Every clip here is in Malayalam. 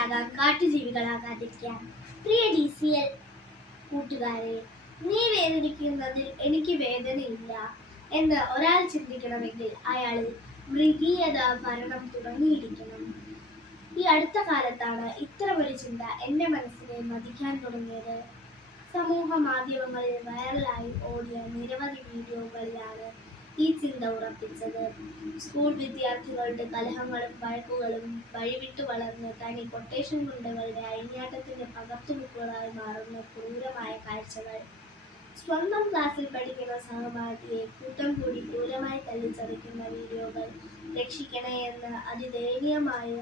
മനുഷ്യരാകാം, കാട്ടുജീവികളാകാതിരിക്കാം. പ്രിയ DCL കൂട്ടുകാരെ, നീ വേദനിക്കുന്നതിൽ എനിക്ക് വേദനയില്ല എന്ന് ഒരാൾ ചിന്തിക്കണമെങ്കിൽ അയാളിൽ മൃഗീയത ഭരണം തുടങ്ങിയിരിക്കണം. ഈ അടുത്ത കാലത്താണ് ഇത്തരമൊരു ചിന്ത എൻ്റെ മനസ്സിനെ മതിക്കാൻ തുടങ്ങിയത്. സമൂഹ മാധ്യമങ്ങളിൽ വൈറലായി ഓടിയ നിരവധി വീഡിയോകളിലാണ് ഈ ചിന്ത ഉറപ്പിച്ചത്. സ്കൂൾ വിദ്യാർത്ഥികളുടെ കലഹങ്ങളും വഴക്കുകളും വഴിവിട്ടു വളർന്ന് തനി കൊട്ടേഷൻ ഗുണ്ടകളുടെ അഴിഞ്ഞാട്ടത്തിന്റെ പകർത്തുബുക്കുകളായി മാറുന്ന ക്രൂരമായ കാഴ്ചകൾ. സ്വന്തം ക്ലാസ്സിൽ പഠിക്കുന്ന സഹപാഠിയെ കൂട്ടം കൂടി ക്രൂരമായി തല്ലിച്ചതയ്ക്കുന്ന വീഡിയോകൾ. രക്ഷിക്കണേ എന്ന് അതിദയനീയമായ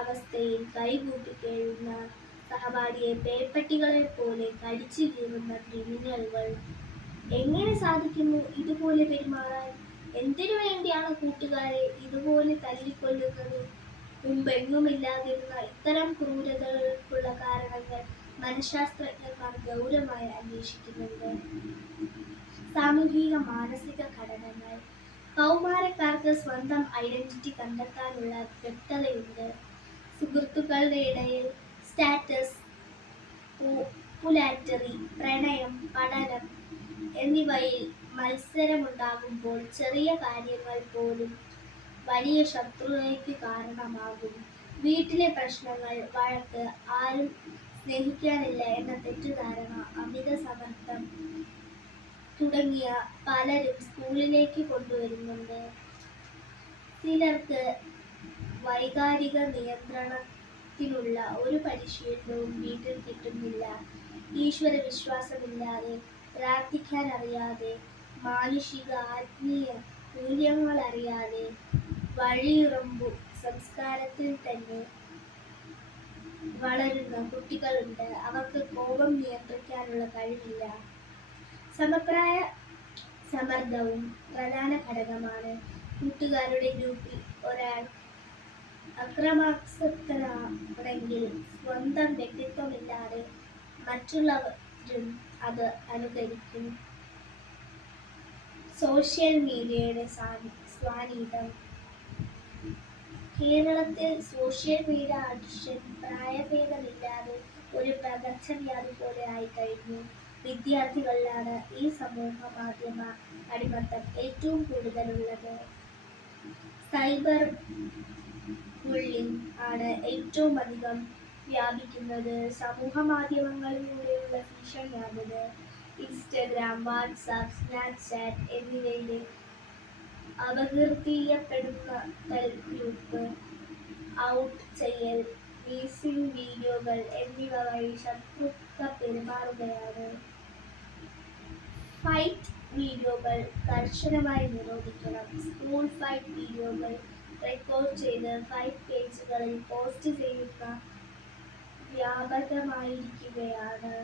അവസ്ഥയിൽ കൈകൂപ്പി കേഴുന്ന സഹപാഠിയെ പേപ്പട്ടികളെ പോലെ കടിച്ചു കീറുന്ന ക്രിമിനലുകൾ. എങ്ങനെ സാധിക്കുന്നു ഇതുപോലെ പെരുമാറാൻ? എന്തിനു വേണ്ടിയാണ് കൂട്ടുകാരെ ഇതുപോലെ തല്ലിക്കൊല്ലുന്നത്? മുമ്പെങ്ങുമില്ലാതിരുന്ന ഇത്തരം ക്രൂരതകൾക്കുള്ള കാരണങ്ങൾ മനഃശാസ്ത്രജ്ഞന്മാർ ഗൗരവമായി അന്വേഷിക്കുന്നുണ്ട്. സാമൂഹിക മാനസിക ഘടകങ്ങൾ. കൗമാരക്കാർക്ക് സ്വന്തം ഐഡന്റിറ്റി കണ്ടെത്താനുള്ള വ്യക്തതയുണ്ട്. സുഹൃത്തുക്കളുടെ ഇടയിൽ സ്റ്റാറ്റസ്, പോപ്പുലാരിറ്റി, പ്രണയം, പഠനം എന്നിവയിൽ മത്സരമുണ്ടാകുമ്പോൾ ചെറിയ കാര്യങ്ങൾ പോലും വലിയ ശത്രുതയ്ക്ക് കാരണമാകും. വീട്ടിലെ പ്രശ്നങ്ങൾ, വഴക്ക്, ആരും സ്നേഹിക്കാനില്ല എന്ന തെറ്റിദ്ധാരണ, അമിത സമ്മർദ്ദം തുടങ്ങിയ പലരും സ്കൂളിലേക്ക് കൊണ്ടുവരുന്നുണ്ട്. ചിലർക്ക് വൈകാരിക നിയന്ത്രണത്തിനുള്ള ഒരു പരിശീലനവും വീട്ടിൽ കിട്ടുന്നില്ല. ഈശ്വര വിശ്വാസമില്ലാതെ, പ്രാർത്ഥിക്കാൻ അറിയാതെ, മാനുഷിക ആത്മീയ മൂല്യങ്ങൾ അറിയാതെ വഴിയുറമ്പു സംസ്കാരത്തിൽ തന്നെ വളരുന്ന കുട്ടികളുണ്ട്. അവർക്ക് കോപം നിയന്ത്രിക്കാനുള്ള കഴിവില്ല. സമപ്രായ സമ്മർദ്ദവും പ്രധാന ഘടകമാണ്. കൂട്ടുകാരുടെ ഗ്രൂപ്പിൽ ഒരാൾ അക്രമാസക്തനാണെങ്കിൽ സ്വന്തം വ്യക്തിത്വമില്ലാതെ മറ്റുള്ളവരും അത് അനുകരിക്കും. സോഷ്യൽ മീഡിയയുടെ സ്വാധീനം. കേരളത്തിൽ സോഷ്യൽ മീഡിയ അഡിക്ഷൻ പ്രായഭേദമില്ലാതെ ഒരു പകർച്ചവ്യാധി പോലെ ആയിക്കഴിഞ്ഞു. വിദ്യാർത്ഥികളിലാണ് ഈ സമൂഹ മാധ്യമ അടിമത്തം ഏറ്റവും കൂടുതലുള്ളത്. സൈബർ ബുള്ളിംഗ് ആണ് ഏറ്റവും അധികം വ്യാപിക്കുന്നത്. സമൂഹ മാധ്യമങ്ങളിലൂടെയുള്ള ഭീഷണിയാണിത്. ഇൻസ്റ്റഗ്രാം, വാട്സാപ്പ്, സ്നാപ്ചാറ്റ് എന്നിവയിലെ അപകീർത്തിപ്പെടുത്തൽ, ഗ്രൂപ്പ് ഔട്ട് ചെയ്യൽ, മിസ്സിംഗ് വീഡിയോകൾ എന്നിവ വഴി ശത്രുക്കൾ പെരുമാറുകയാണ്. ഫൈറ്റ് വീഡിയോകൾ കർശനമായി നിരോധിക്കണം. സ്കൂൾ ഫൈറ്റ് വീഡിയോകൾ റെക്കോർഡ് ചെയ്ത് ഫൈറ്റ് പേജുകളിൽ പോസ്റ്റ് ചെയ്യുന്ന വ്യാപകമായിരിക്കുകയാണ്.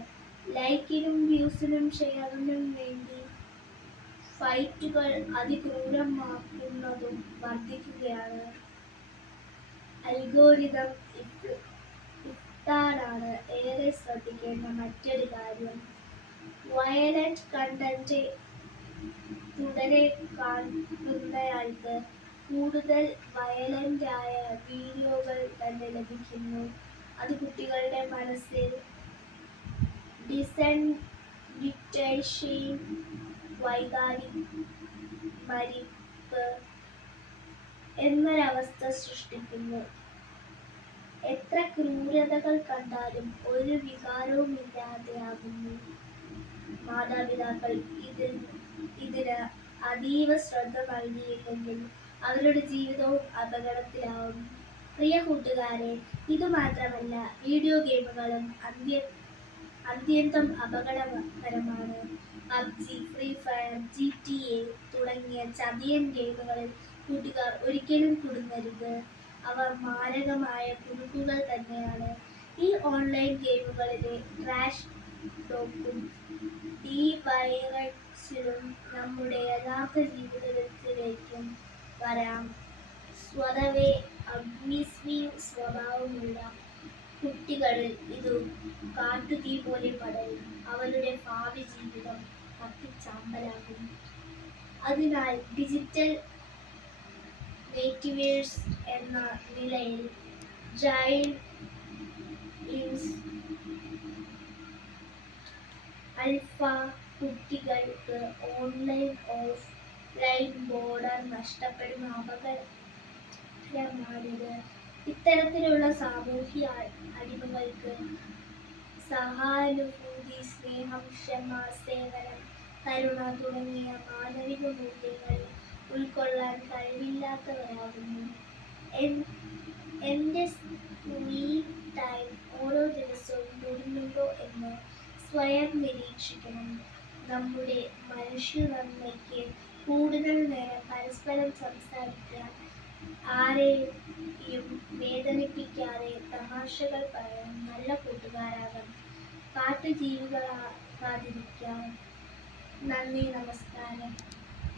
ലൈക്കിനും വ്യൂസിനും ഷെയറിനും വേണ്ടി ഫൈറ്റുകൾ അതിക്രൂരമാക്കുന്നതും വർദ്ധിക്കുകയാണ്. അൽഗോരിതം ഇഫ്താറാണ് ഏറെ ശ്രദ്ധിക്കേണ്ട മറ്റൊരു കാര്യം. വയലന്റ് കണ്ടന്റ് തുടരെ കാണുന്നയാൾക്ക് കൂടുതൽ വയലന്റായ വീഡിയോകൾ തന്നെ ലഭിക്കുന്നു. അത് കുട്ടികളുടെ മനസ്സിൽ ഡിസെൻസിറ്റൈസേഷൻ, വൈകാരിക മരിപ്പ് എന്നൊരവസ്ഥ സൃഷ്ടിക്കുന്നു. എത്ര ക്രൂരതകൾ കണ്ടാലും ഒരു വികാരവുമില്ലാതെയാകുന്നു. മാതാപിതാക്കൾ ഇതിന് അതീവ ശ്രദ്ധ നൽകിയില്ലെങ്കിൽ അവരുടെ ജീവിതവും അപകടത്തിലാവും. പ്രിയ കൂട്ടുകാരെ, ഇതുമാത്രമല്ല, വീഡിയോ ഗെയിമുകളും അത്യന്തം അപകടകരമാണ്. പബ്ജി, ഫ്രീ ഫയർ, GTA തുടങ്ങിയ ചതിയൻ ഗെയിമുകളിൽ കൂട്ടുകാർ ഒരിക്കലും കുടുങ്ങരുത്. അവ മാരകമായ കുരുക്കുകൾ തന്നെയാണ്. ഈ ഓൺലൈൻ ഗെയിമുകളിലെ ട്രാഷ് ടോക്കും ഡീവൈറൻസിലും നമ്മുടെ യഥാർത്ഥ ജീവിതത്തിലേക്കും വരാം. സ്വതവേ അഗ്നിസ്വീയ സ്വഭാവമുള്ള കുട്ടികളിൽ ഇത് കാട്ടുതീ പോലെ പടരും. അവരുടെ ഭാവി ജീവിതം കത്തിച്ചാമ്പലാകും. അതിനാൽ ഡിജിറ്റൽ നേറ്റീവേഴ്സ് എന്ന നിലയിൽ ചൈൽഡ് ആൽഫ കുട്ടികൾക്ക് ഓൺലൈൻ ഓഫ്ലൈൻ ബോർഡർ നഷ്ടപ്പെടുന്ന അപകടമാണിത്. ഇത്തരത്തിലുള്ള സാമൂഹ്യ അടിമകൾക്ക് സഹാനുഭൂതി, സ്നേഹം, ക്ഷമ, സേവനം, കരുണ തുടങ്ങിയ മാനവിക മൂല്യങ്ങൾ ഉൾക്കൊള്ളാൻ കഴിവില്ലാത്തവരാകുന്നു. എൻ്റെ സ്ക്രീൻ ടൈം ഓരോ ദിവസവും കൂടുന്നുണ്ടോ എന്ന് സ്വയം നിരീക്ഷിക്കണം. നമ്മുടെ മനുഷ്യ നന്മയ്ക്ക് കൂടുതൽ നേരം പരസ്പരം സംസാരിക്കാൻ, ആരെയും വേദനിപ്പിക്കാതെ തമാശകൾ പറയാൻ, നല്ല കൂട്ടുകാരാകാൻ, കാട്ടുജീവികളാകാതിരിക്കാൻ. നന്ദി, നമസ്കാരം.